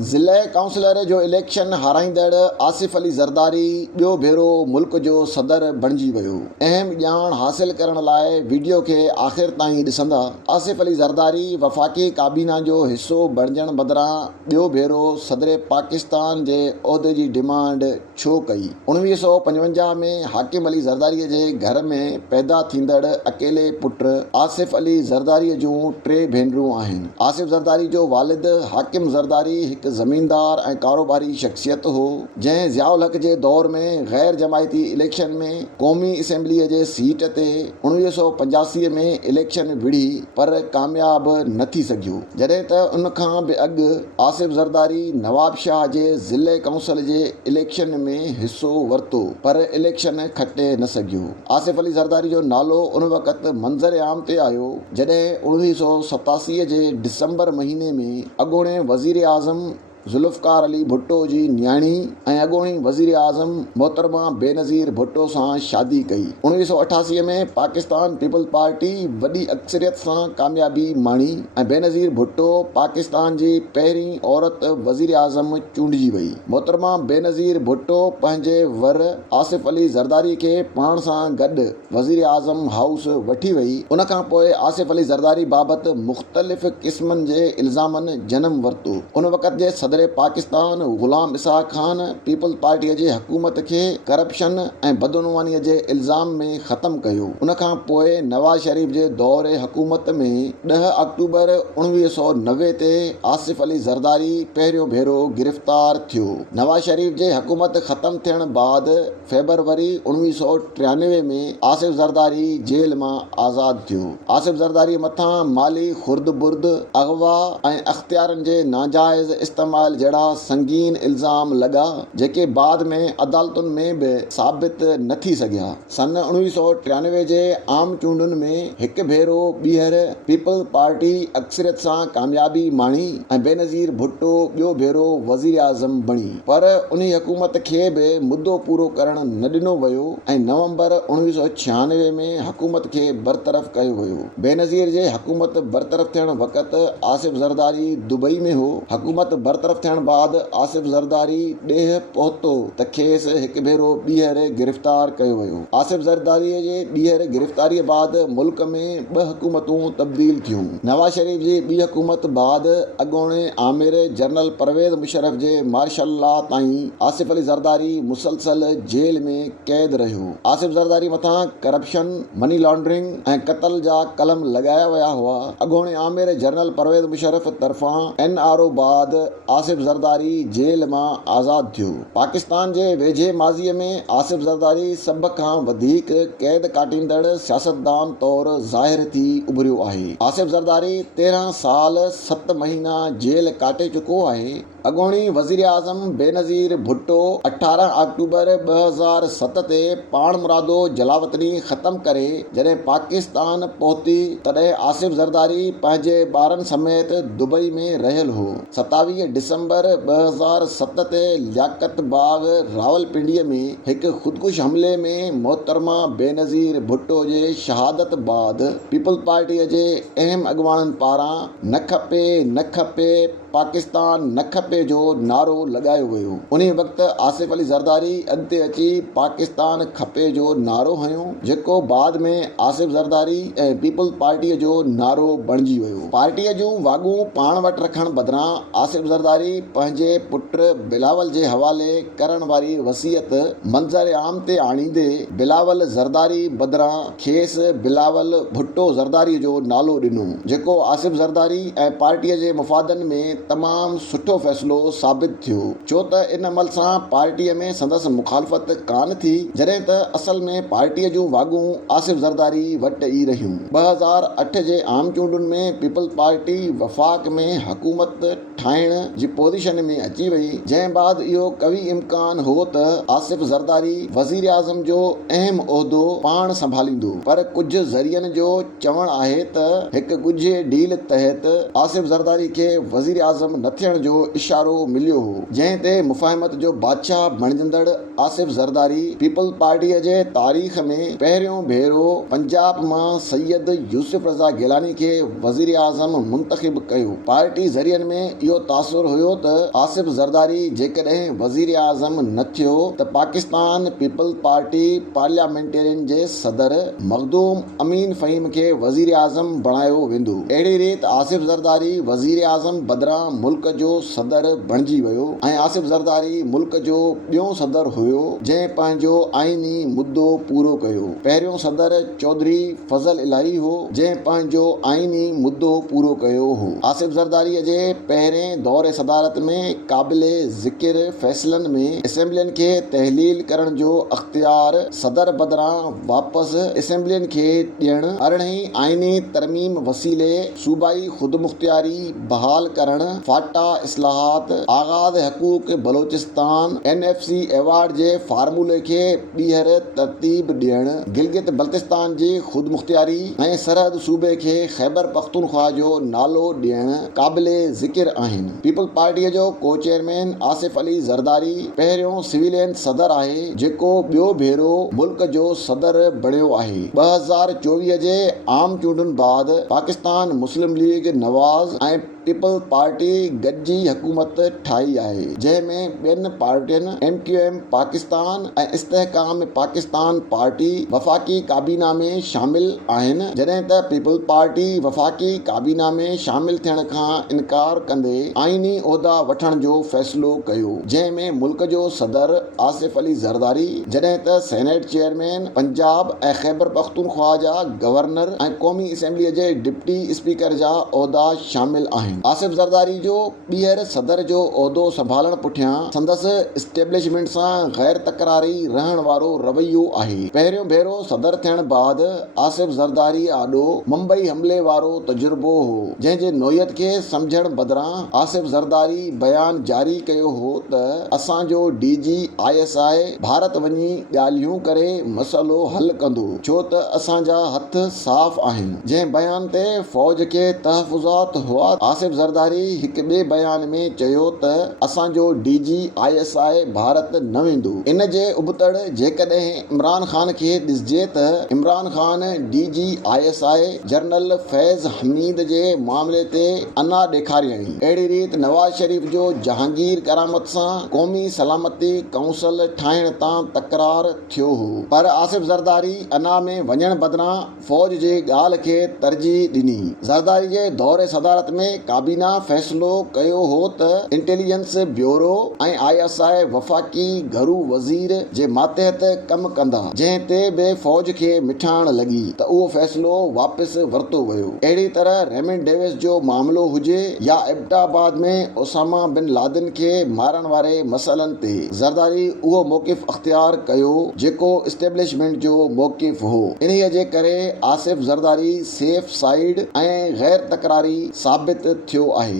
ज़िले काउंसिलर जो इलेक्शन हाराईंदड़ आसिफ अली ज़रदारी ॿियो भेरो मुल्क जो सदर बणिजी वियो। अहम ॼाण हासिल करण लाइ वीडियो खे आख़िर ताईं ॾिसंदा। आसिफ अली ज़रदारी वफ़ाक़ी काबीना जो हिसो बणिजण बदिरां ॿियो भेरो सदर पाकिस्तान जे उहिदे जी डिमांड छो कई। 1955 में हाकिम अली ज़रदारीअ जे घर में पैदा थींदड़ अकेले पुट आसिफ अली ज़रदारीअ जूं 3 भेनरूं आहिनि। आसिफ ज़रदारी जो वालिद हाकिम ज़रदारी हिकु ज़मींदार ऐं कारोबारी शख़्सियत हो, जंहिं ज़ियाउल हक़ जे दौर में गैर जमायती इलेक्शन में क़ौमी असेंबलीअ जे सीट ते 1985 में इलेक्शन विढ़ी पर कामयाब न थी सघियो। जॾहिं त उन खां बि अॻु आसिफ ज़रदारी नवाब शाह जे ज़िले काउंसिल जे इलेक्शन में हिसो वरितो पर इलेक्शन खटे न सघियो। आसिफ अली ज़रदारी जो नालो उन वक़्तु मंज़र आम ते आयो जॾहिं 1987 जे डिसंबर महीने में अॻूणे वज़ीर आज़म ज़ुल्फ़कार अली भुट्टो जी न्याणी ऐं अॻूणी वज़ीर आज़म मोहतरमा बेनज़ीर भुट्टो सां शादी कई। 1988 में पाकिस्तान पीपल्स पार्टी वॾी अक्सरियत सां कामयाबी माणी ऐं बेनज़ीर भुट्टो पाकिस्तान जी पहिरीं औरत वज़ीर आज़म चूंडिजी वई। मोहतरमा बेनज़ीर भुट्टो पंहिंजे वर आसिफ अली ज़रदारी खे पाण सां गॾु वज़ीर आज़म हाउस वठी वई। उन खां पोइ आसिफ अली ज़रदारी बाबति मुख़्तलिफ़ क़िस्मनि जे इल्ज़ामनि जनम वरितो। उन वक़्त जे सदर पाकिस्तान ग़ुलाम इसाक़ खान पीपल्स पार्टीअ जे हुकूमत खे करप्शन ऐं बदउनवानीअ जे इल्ज़ाम में ख़त्म कयो। उन खां पोइ नवाज़ शरीफ़ जे दौर हुकूमत में 10 अक्टूबर 1990 ते आसिफ अली ज़रदारी पहिरियों भेरो गिरफ़्तार थियो। नवाज़ शरीफ़ जे हुकूमत ख़त्म थियण बाद फेबरवरी 1993 में आसिफ ज़रदारी जेल मां आज़ाद थियो। आसिफ ज़रदारी मथां माली खुर्द बुर्द, अगवा ऐं अख्तियारनि जे नाजाइज़ इस्तेमाल जहिड़ा संगीन इल्ज़ाम लॻा जेके बाद में अदालतुनि में बि साबित न थी सघिया। सन 1993 जे आम चूंडुनि में हिकु भेरो ॿीहर पीपल्स पार्टी अक्सरियत सां कामयाबी माणी ऐं बेनज़ीर भुट्टो ॿियो भेरो वज़ीर आज़म बणी, पर उन हुकूमत खे बि मुदो पूरो करण न ॾिनो वियो ऐं नवंबर 1996 में हुकूमत खे बरतरफ़ कयो वियो। बेनज़ीर जे हुकूमत बरतरफ़ थियण वक़्तु आसिफ ज़रदारी दुबई में हो। हुकूमत बरतरफ़ थियण बाद आसिफ ज़रदारी ॾेह पहुतो त खेसि हिकु भेरो ॿीहर गिरफ़्तार कयो वियो। आसिफ ज़रदारीअ जे ॿीहर गिरफ़्तारीअ बाद मुल्क में 2 हुकूमतूं तब्दील थियूं। नवाज़ शरीफ़ जी ॿी हुकूमत बाद अॻूणे आमिर जनरल परवेज़ मुशर्रफ जे मार्शल लॉ ताईं आसिफ अली ज़रदारी मुसलसल जेल में कैद रहियो। आसिफ ज़रदारी मथां करप्शन, मनी लॉन्ड्रिंग ऐं क़त्ल जा कलम लॻाया विया हुआ। अॻूणे आमिर जनरल परवेज़ मुशर्रफ तरफ़ां NRO बाद आसिफ ज़रदारी जेल मां आज़ाद थियो। पाकिस्तान जे वेझे माज़ीअ में आसिफ ज़रदारी सभ खां वधीक कैद काटींदड़ सियासतदान तौरु ज़ाहिर थी उभरियो आहे। आसिफ ज़रदारी 13 साल 7 महीना जेल काटे चुको आहे। अॻूणी वज़ीर आज़म बेनज़ीर भुट्टो 18 अक्टूबर 2007 ते पाण मुरादो जलावतनी ख़त्म करे जॾहिं पाकिस्तान पहुती तॾहिं आसिफ ज़रदारी पंहिंजे ॿारनि समेत दुबई में रहियल हो। 27 डिसंबर 2007 ते लियाकत बाग रावलपिंडीअ में हिकु ख़ुदकुश हमले में मोहतरमा बेनज़ीर भुट्टो जे शहादत बाद पीपल्स पार्टीअ जे अहम अॻवाननि पारां न खपे पाकिस्तान न खपे जो नारो लॻायो वियो। उन वक़्तु आसिफ अली ज़रदारी अॻिते अची पाकिस्तान खपे जो नारो हंयो, जेको बाद में आसिफ ज़रदारी ऐं पीपल्स पार्टीअ जो नारो बणिजी वियो। पार्टीअ जूं वाॻूं पाण वटि रखण बदिरां आसिफ ज़रदारी पंहिंजे पुट बिलावल जे हवाले करण वारी वसीयत मंज़र आम ते आणींदे बिलावल ज़रदारी बदिरां खेसि बिलावल भुट्टो ज़रदारी जो नालो ॾिनो, जेको आसिफ ज़रदारी ऐं पार्टीअ जे मुफ़ादनि में तमामु सुठो फ़ैसिलो साबित थियो, छो त इन अमल सां पार्टीअ में संदसि मुखालफ़त कान थी, जॾहिं त असल में पार्टीअ जूं वाॻूं आसिफ ज़रदारी वटि ई रहियूं। 2008 जे आम चूंडुनि में पीपल्स पार्टी वफ़ाक़ में हुकूमत ठाहिण जी पोज़ीशन में अची वई, जंहिं बाद इहो कवी इम्कान हो त आसिफ ज़रदारी वज़ीर आज़म जो अहम उहिदो पाण संभालींदो, पर कुझु ज़रियनि जो चवणु आहे त हिकु ॻुझे डील तहत आसिफ ज़रदारी खे वज़ीर आज़म न थियण जो इशारो मिलियो हो, जंहिं ते मुफ़ाहिमत जो बादशाह बणजंदड़ आसिफ ज़रदारी पीपल पार्टीअ जे तारीख़ में पहिरियों भेरो पंजाब मां सैयद यूसुफ रज़ा गिलानी खे वज़ीर आज़म मुंतखिब कयो। पार्टी ज़रियनि में इहो तासुर हुयो त आसिफ ज़रदारी जेकॾहिं वज़ीर आज़म न थियो त पाकिस्तान पीपल पार्टी पार्लियामेंटेरियन जे सदर मखदूम अमीन फ़हीम खे वज़ीर आज़म बणायो वेंदो। अहिड़ी रीति आसिफ ज़रदारी वज़ीर आज़म बदिरां मुल्क जो सदर बणिजी वियो ऐं आसिफ ज़रदारी मुल्क जो ॿियों सदर हुयो जंहिं पंहिंजो आईनी मुद्दो पूरो कयो। पहिरियों सदर चौधरी फज़ल इलाही हो जंहिं पंहिंजो आईनी मुद्दो पूरो कयो हो। आसिफ ज़रदारीअ जे पहिरें दौर सदारत में क़ाबिले ज़िक्र फ़ैसिलनि में असेंबलियुनि खे तहलील करण जो अख़्तियार सदर बदिरां वापसि असेंबलियुनि खे ॾियणु, 18हीं आईनी तरमीम वसीले सूबाई ख़ुदमुख्तियारी बहाल करणु, फाटा इस्लाहात, आगाज़ हक़ूक़ बलोचिस्तान, NFC एवार्ड जे फार्मूले खे ॿीहर तरतीब ॾियणु, गिलगित बल्तिस्तान जी ख़ुदमुख्तियारी ऐं सरहद सूबे खे ख़ैबर पख्तूनख्वा जो नालो ॾियणु क़ाबिले ज़िक्र आहिनि। पीपल पार्टीअ जो को चेयरमैन आसिफ अली ज़रदारी पहिरियों सिविलियन सदर आहे जेको ॿियो भेरो मुल्क जो सदर बणियो आहे। 2024 जे आम चूंडुनि बाद पाकिस्तान मुस्लिम लीग नवाज़ ऐं पीपल पार्टी गॾिजी हुकूमत ठाही आहे, जंहिं में ॿियनि पार्टियुनि MQM पाकिस्तान ऐं इस्तेहकाम पाकिस्तान पार्टी वफ़ाक़ी काबीना में शामिल आहिनि, जॾहिं त पीपल पार्टी वफ़ाक़ी काबीना में शामिल थियण खां इनकार कंदे आईनी उहिदा वठण जो फ़ैसिलो कयो, जंहिं में मुल्क जो सदर आसिफ अली ज़रदारी, जॾहिं त सेनेट चेयरमैन पंजाब ऐं ख़ैबर पख्तूनख्वा जा गवर्नर ऐं क़ौमी असेंबलीअ जे डिप्टी स्पीकर जा उहिदा शामिल आहिनि। आसिफ ज़रदारी जो ॿीहर सदर जो उहिदो संभालण पुठियां संदसि इस्टेब्लिशमेंट सां गैर तकरारी रहण वारो रवैयो आहे। पहिरियों भेरो सदर थियण बाद आसिफ ज़रदारी आॾो मुंबई हमले वारो तजुर्बो हो, जंहिंजे नोयत खे सम्झण बदिरां आसिफ ज़रदारी बयान जारी कयो हो त असांजो DG ISI भारत वञी ॻाल्हियूं करे मसइलो हल कंदो, छो त असांजा हथ साफ़ आहिनि। जंहिं बयान ते फ़ौज खे तहफ़ुज़ात हुआ, आसिफ ज़रदारी हिकु ॿिए बयान में चयो त असांजो DG ISI भारत न वेंदो। इन जे उबतड़ जेकॾहिं इमरान ख़ान खे ॾिसजे त Imran Khan DG ISI general Faiz Hameed जे मामले ते अना ॾेखारियई। अहिड़ी रीति नवाज़ शरीफ़ जो जहांगीर करामत सां क़ौमी सलामती काउंसिल ठाहिण तां तकरार थियो हो, पर आसिफ ज़रदारी अना में वञण बदिरां फ़ौज जे ॻाल्हि खे तरजीह ॾिनी। ज़रदारी जे दौरे सदारत में काबीना फ़ैसिलो कयो हो त इंटेलिजेंस ब्यूरो ऐं ISI वफ़ाक़ी घरू वज़ीर जे मातहत कमु कंदा, जंहिं ते बि फ़ौज खे मिठाण लॻी त उहो फ़ैसिलो वापसि वरितो वियो। अहिड़ी तरह रेमंड डेविस जो मामिलो हुजे या एबटाबाद में ओसामा बिन लादेन खे मारण वारे मसइलनि ते, ज़रदारी उहो मौक़िफ़ अख़्तियार कयो जेको इस्टेब्लिशमेंट जो मौक़िफ़ हो। इन्हीअ जे करे आसिफ ज़रदारी सेफ साइड ऐं गैर तकरारी साबित थियो आहे।